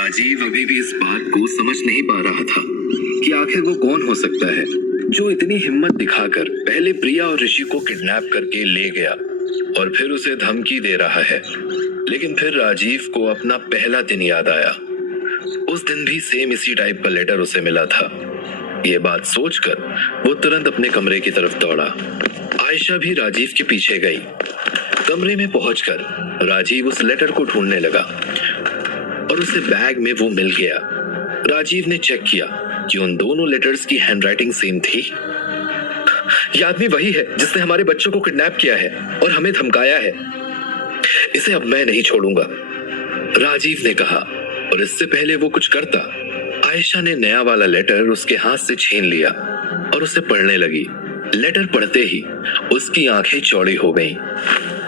राजीव अभी भी इस बात को समझ नहीं पा रहा था कि आखिर वो कौन हो सकता है जो इतनी हिम्मत दिखाकर पहले प्रिया और ऋषि को किडनैप करके ले गया और फिर उसे धमकी दे रहा है। लेकिन फिर राजीव को अपना पहला दिन याद आया। उस दिन भी सेम इसी टाइप का लेटर उसे मिला था। ये बात सोचकर वो तुरंत अपने कमरे की तरफ दौड़ा। आयशा भी राजीव के पीछे गई। कमरे में पहुंचकर राजीव उस लेटर को ढूंढने लगा और उसे बैग में वो मिल गया। राजीव ने चेक किया कि उन दोनों लेटर्स की हैंडराइटिंग सेम थी। यह आदमी वही है जिसने हमारे बच्चों को किडनैप किया है और हमें धमकाया है। इसे अब मैं नहीं छोड़ूंगा, राजीव ने कहा। और इससे पहले वो कुछ करता, आयशा ने नया वाला लेटर उसके हाथ से छीन लिया और उसे पढ़ने लगी। लेटर पढ़ते ही उसकी आंखें चौड़ी हो गईं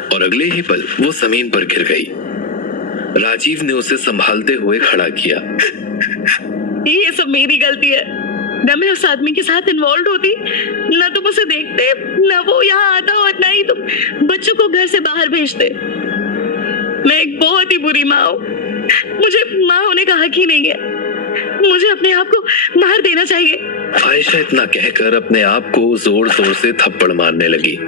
और अगले ही पल वो जमीन पर गिर गई। राजीव ने उसे संभालते हुए खड़ा किया। ये सब मेरी गलती है। न मैं उस आदमी के साथ इन्वॉल्व होती, न तुम उसे देखते, न वो यहाँ आता और न ही तुम बच्चों को घर से बाहर भेजते। मैं एक बहुत ही बुरी माँ हूँ। मुझे माँ होने का हक ही नहीं है। मुझे अपने आप को मार देना चाहिए। आयशा इतना कहकर अपने आप को जोर जोर से थप्पड़ मारने लगी।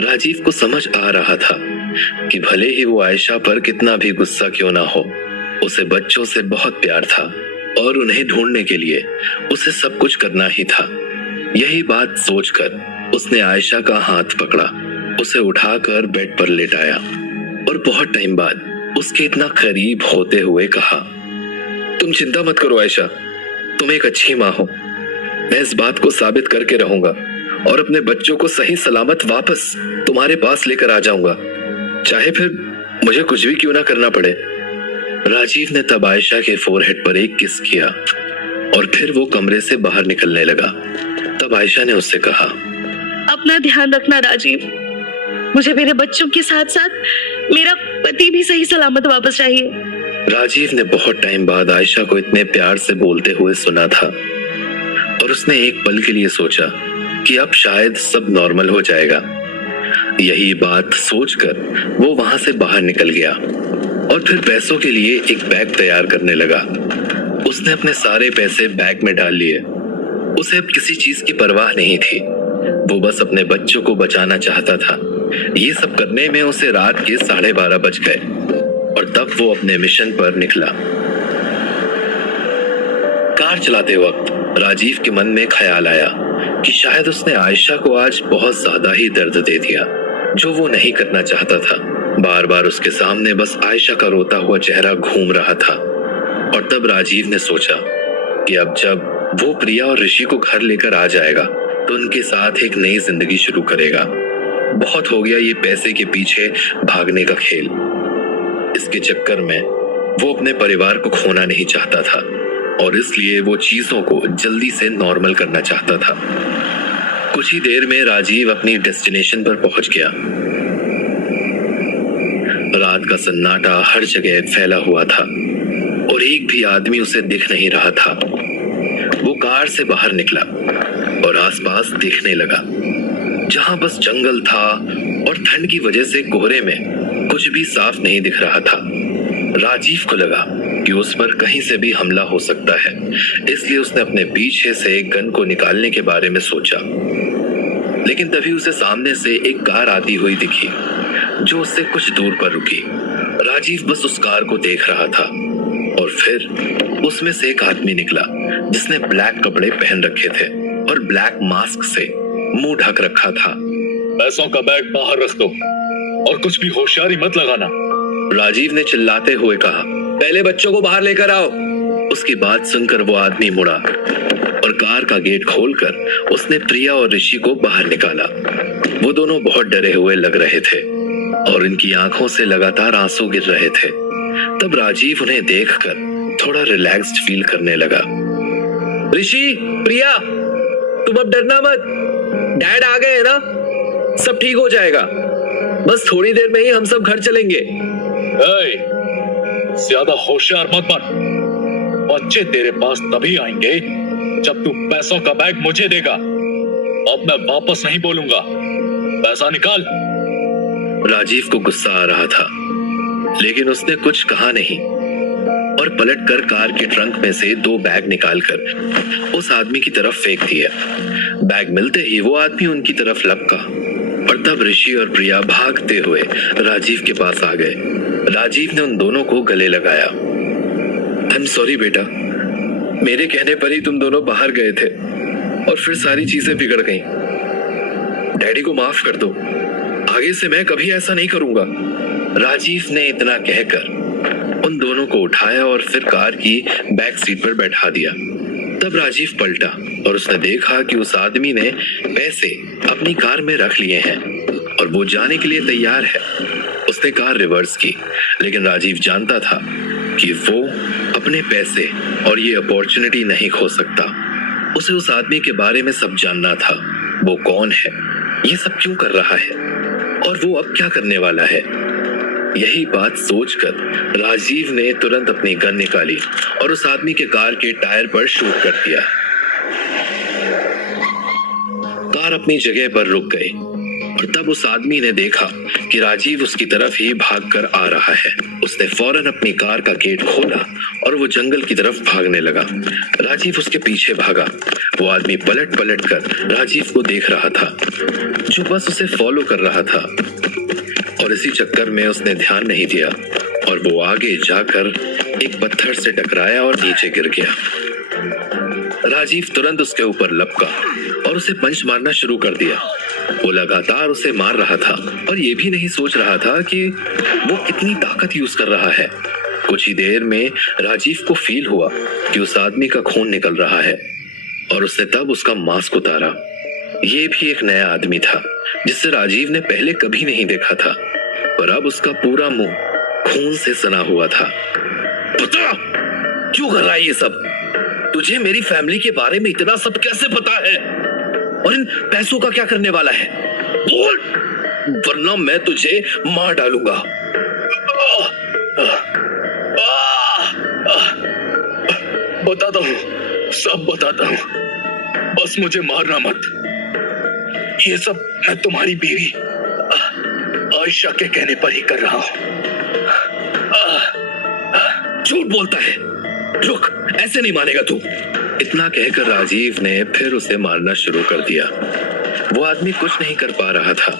राजीव को समझ आ रहा था कि भले ही वो आयशा पर कितना भी गुस्सा क्यों ना हो, उसे बच्चों से बहुत प्यार था और उन्हें ढूंढने के लिए उसे सब कुछ करना ही था। यही बात सोचकर उसने आयशा का हाथ पकड़ा, उसे उठाकर बेड पर लेटाया और बहुत टाइम बाद उसके इतना करीब होते हुए कहा, तुम चिंता मत करो आयशा, तुम एक अच्छी माँ हो। मैं इस बात को साबित करके रहूंगा और अपने बच्चों को सही सलामत वापस तुम्हारे पास लेकर आ जाऊंगा, चाहे फिर मुझे कुछ भी क्यों ना करना पड़े। राजीव ने तब आयशा के फोरहेड पर एक किस किया और फिर वो कमरे से बाहर निकलने लगा। तब आयशा ने उससे कहा, अपना ध्यान रखना राजीव। मुझे मेरे बच्चों के साथ साथ मेरा पति भी सही सलामत वापस चाहिए। राजीव ने बहुत टाइम बाद आयशा को इतने प्यार से बोलते हुए सुना था और उसने एक पल के लिए सोचा कि अब शायद सब नॉर्मल हो जाएगा। यही बात सोचकर वो वहां से बाहर निकल गया और फिर पैसों के लिए एक बैग तैयार करने लगा। उसने अपने सारे पैसे बैग में डाल लिए। उसे अब किसी चीज की परवाह नहीं थी, वो बस अपने बच्चों को बचाना चाहता था। ये सब करने में उसे रात के 12:30 बज गए और तब वो अपने मिशन पर निकला। कार चलाते वक्त राजीव के मन में ख्याल आया कि शायद उसने आयशा को आज बहुत ज्यादा ही दर्द दे दिया, जो वो नहीं करना चाहता था। बार बार उसके सामने बस आयशा का रोता हुआ चेहरा घूम रहा था और तब राजीव ने सोचा कि अब जब वो प्रिया और ऋषि को घर लेकर आ जाएगा तो उनके साथ एक नई जिंदगी शुरू करेगा। बहुत हो गया ये पैसे के पीछे भागने का खेल। इसके चक्कर में वो अपने परिवार को खोना नहीं चाहता था और इसलिए वो चीजों को जल्दी से नॉर्मल करना चाहता था। कुछ ही देर में राजीव अपनी डेस्टिनेशन पर पहुंच गया। रात का सन्नाटा हर जगह फैला हुआ था और एक भी आदमी उसे दिख नहीं रहा था। वो कार से बाहर निकला और आसपास देखने लगा, जहां बस जंगल था और ठंड की वजह से कोहरे में कुछ भी साफ नहीं दिख रहा था। राजीव को लगा कि उस पर कहीं से भी हमला हो सकता है, इसलिए उसने अपने पीछे से एक गन को निकालने के बारे में सोचा। लेकिन तभी उसे सामने से एक कार आती हुई दिखी जो उससे कुछ दूर पर रुकी। राजीव बस उस कार को देख रहा था और फिर उसमें से एक आदमी निकला जिसने ब्लैक कपड़े पहन रखे थे और ब्लैक मास्क से मुंह ढक रखा था। पैसों का बैग बाहर रख दो और कुछ भी होशियारी मत लगाना, राजीव ने चिल्लाते हुए कहा। पहले बच्चों को बाहर लेकर आओ। उसकी बात सुनकर वो आदमी मुड़ा और कार का गेट खोलकर उसने प्रिया और ऋषि को बाहर निकाला। वो दोनों बहुत डरे हुए लग रहे थे और इनकी आंखों से लगातार आंसू गिर रहे थे। तब राजीव उन्हें देखकर थोड़ा रिलैक्स्ड फील करने लगा। ऋषि, प्रिया, तुम अब डरना मत, डैड आ गए हैं ना, सब ठीक हो जाएगा। बस थोड़ी देर में ही हम सब घर चलेंगे। ज्यादा होशियार मत बन। बच्चे तेरे पास तभी आएंगे जब तू पैसों का बैग मुझे देगा। अब मैं वापस नहीं बोलूंगा, पैसा निकाल। राजीव को गुस्सा आ रहा था, लेकिन उसने कुछ कहा नहीं। और पलटकर कार के ट्रंक में से 2 बैग निकालकर उस आदमी की तरफ फेंक दिया। बैग मिलते ही वो आदमी उनकी तरफ लपका और तब ऋषि और प्रिया भागते हुए राजीव के पास आ गए। राजीव ने उन दोनों को गले लगाया। आई एम सॉरी बेटा, मेरे कहने पर ही तुम दोनों बाहर गए थे और फिर सारी चीजें बिगड़ गईं। डैडी को माफ कर दो, आगे से मैं कभी ऐसा नहीं करूंगा। राजीव ने इतना कहकर उन दोनों को उठाया और फिर कार की बैक सीट पर बैठा दिया। तब राजीव पलटा और उसने देखा कि उस आदमी ने पैसे अपनी कार में रख लिए हैं और वो जाने के लिए तैयार है। उसने कार रिवर्स की, लेकिन राजीव जानता था कि वो अपने पैसे और ये अपॉर्चुनिटी नहीं खो सकता। उसे उस आदमी के बारे में सब जानना था। वो कौन है, ये सब क्यों कर रहा है और वो अब क्या करने वाला है। यही बात सोचकर राजीव ने तुरंत अपनी गन निकाली और उस आदमी के कार के टायर पर शूट कर दिया। कार अपनी जगह पर रुक गई और तब उस आदमी ने देखा कि राजीव उसकी तरफ ही भागकर आ रहा है। उसने फौरन अपनी कार का गेट खोला और वो जंगल की तरफ भागने लगा। राजीव उसके पीछे भागा। वो आदमी पलट पलट कर राजीव को देख रहा था, जो बस उसे फॉलो कर रहा था, और इसी चक्कर में उसने ध्यान नहीं दिया और वो आगे जाकर एक पत्थर से टकराया और नीचे गिर गया। राजीव तुरंत उसके ऊपर लपका और उसे पंच मारना शुरू कर दिया। वो लगातार उसे मार रहा था और ये भी नहीं सोच रहा था कि वो कितनी ताकत यूज कर रहा है। कुछ ही देर में राजीव को फील हुआ कि उस आदमी का खून निकल रहा है और उसने तब उसका मास्क उतारा। ये भी एक नया आदमी था जिससे राजीव ने पहले कभी नहीं देखा था, पर अब उसका पूरा मुंह खून से सना हुआ था। बता, क्यों कर रहा है ये सब? तुझे मेरी फैमिली के बारे में इतना सब कैसे पता है? और इन पैसों का क्या करने वाला है? बोल, वरना मैं तुझे मार डालूंगा। बताता हूँ, सब बताता हूँ, बस मुझे मारना मत। ये सब मैं तुम्हारी बीवी आयशा के कहने पर ही कर रहा हूँ। झूठ बोलता है, रुक, ऐसे नहीं मानेगा तू। इतना कहकर राजीव ने फिर उसे मारना शुरू कर दिया। वो आदमी कुछ नहीं कर पा रहा था।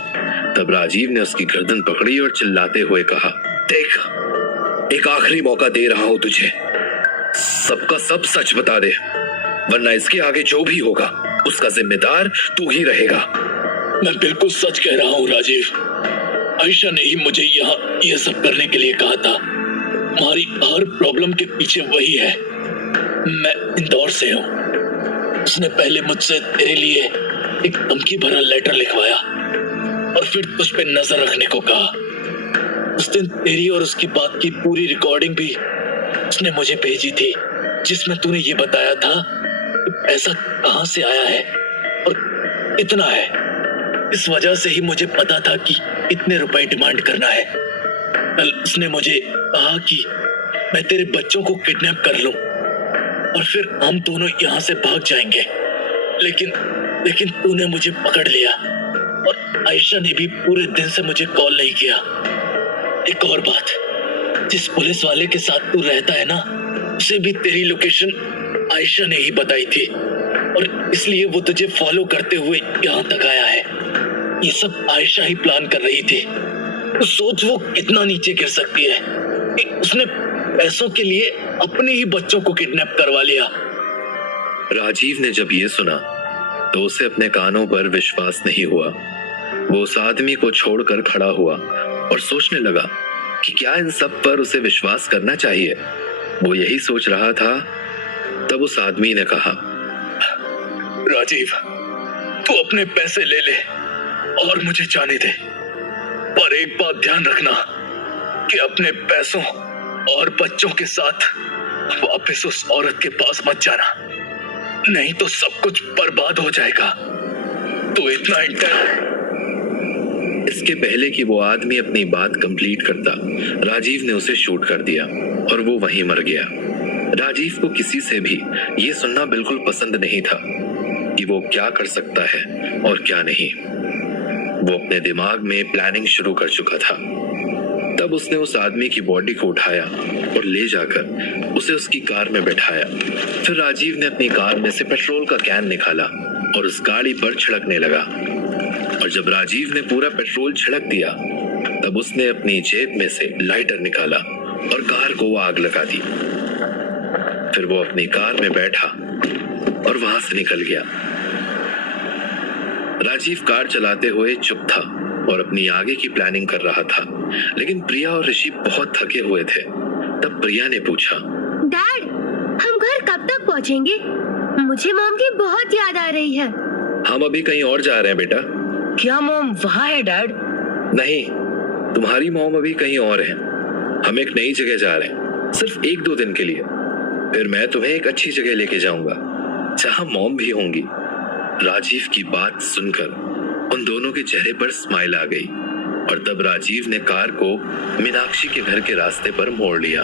तब राजीव ने उसकी गर्दन पकड़ी और चिल्लाते हुए कहा, देख, एक आखिरी मौका दे रहा हूं तुझे, सबका सब सच बता दे, वरना इसके आगे जो भी होगा उसका जिम्मेदार तू ही रहेगा। मैं बिल्कुल सच कह रहा हूँ राजीव। आयशा ने ही मुझे यहाँ ये सब करने के लिए कहा था। हमारी हर प्रॉब्लम के पीछे वही है। मैं इंदौर से हूँ। उसने पहले मुझसे तेरे लिए एक धमकी भरा लेटर लिखवाया और फिर तुझ पे नजर रखने को कहा। उस दिन तेरी और उसकी बात की पूरी रिकॉर्डिंग भी उसने मुझे भेजी थी, जिसमें तूने ये बताया था कि पैसा कहाँ से आया है और कितना है। इस वजह से ही मुझे पता था कि इतने रुपए डिमांड करना है। कल उसने मुझे कहा कि मैं तेरे बच्चों को किडनैप कर लूं और फिर हम दोनों यहाँ से भाग जाएंगे, लेकिन तूने मुझे पकड़ लिया और आयशा ने भी पूरे दिन से मुझे कॉल नहीं किया। एक और बात, जिस पुलिस वाले के साथ तू रहता है ना, उसे भी तेरी लोकेशन आयशा ने ही बताई थी और इसलिए वो तुझे फॉलो करते हुए यहाँ तक आया है। ये सब आयशा ही प्लान कर रही थी। तो सोच वो कितना नीचे गिर सकती है कि उसने पैसों के लिए अपने ही बच्चों को किडनैप करवा लिया। राजीव ने जब ये सुना तो उसे अपने कानों पर विश्वास नहीं हुआ। वो उस आदमी को छोड़कर खड़ा हुआ और सोचने लगा कि क्या इन सब पर उसे विश्वास करना चाहिए। वो यही सोच रहा था, तब उस आदमी ने कहा, राजीव, तू अपने पैसे ले ले और मुझे जाने दे, पर एक बात ध्यान रखना कि अपने पैसों और बच्चों के साथ वापस उस औरत के पास मत जाना, नहीं तो सब कुछ बर्बाद हो जाएगा। तू इतना इसके पहले कि वो आदमी अपनी बात कंप्लीट करता, राजीव ने उसे शूट कर दिया और वो वहीं मर गया। राजीव को किसी से भी ये सुनना बिल्कुल पसंद नहीं था कि वो क्या कर सकता है और क्या नहीं। वो अपने दिमाग में प्लानिंग शुरू कर चुका था। तब उसने उस आदमी की बॉडी को उठाया और ले जाकर उसे उसकी कार में बैठाया। फिर राजीव ने अपनी कार में से पेट्रोल का कैन निकाला और उस गाड़ी पर छिड़कने लगा। और जब राजीव ने पूरा पेट्रोल छिड़क दिया तब उसने अपनी जेब में से लाइटर निकाला और कार को आग लगा दी। फिर वो अपनी कार में बैठा और वहां से निकल गया। राजीव कार चलाते हुए चुप था और अपनी आगे की प्लानिंग कर रहा था, लेकिन प्रिया और ऋषि बहुत थके हुए थे। तब प्रिया ने पूछा, डैड, हम घर कब तक पहुंचेंगे? मुझे मॉम की बहुत याद आ रही है। हम अभी कहीं और जा रहे हैं बेटा। क्या मॉम वहाँ है डैड? नहीं, तुम्हारी मॉम अभी कहीं और है। हम एक नई जगह जा रहे हैं, सिर्फ 1-2 दिन के लिए। फिर मैं तुम्हें एक अच्छी जगह लेके जाऊंगा जहां मॉम भी होंगी। राजीव की बात सुनकर उन दोनों के चेहरे पर स्माइल आ गई और तब राजीव ने कार को मीनाक्षी के घर के रास्ते पर मोड़ लिया।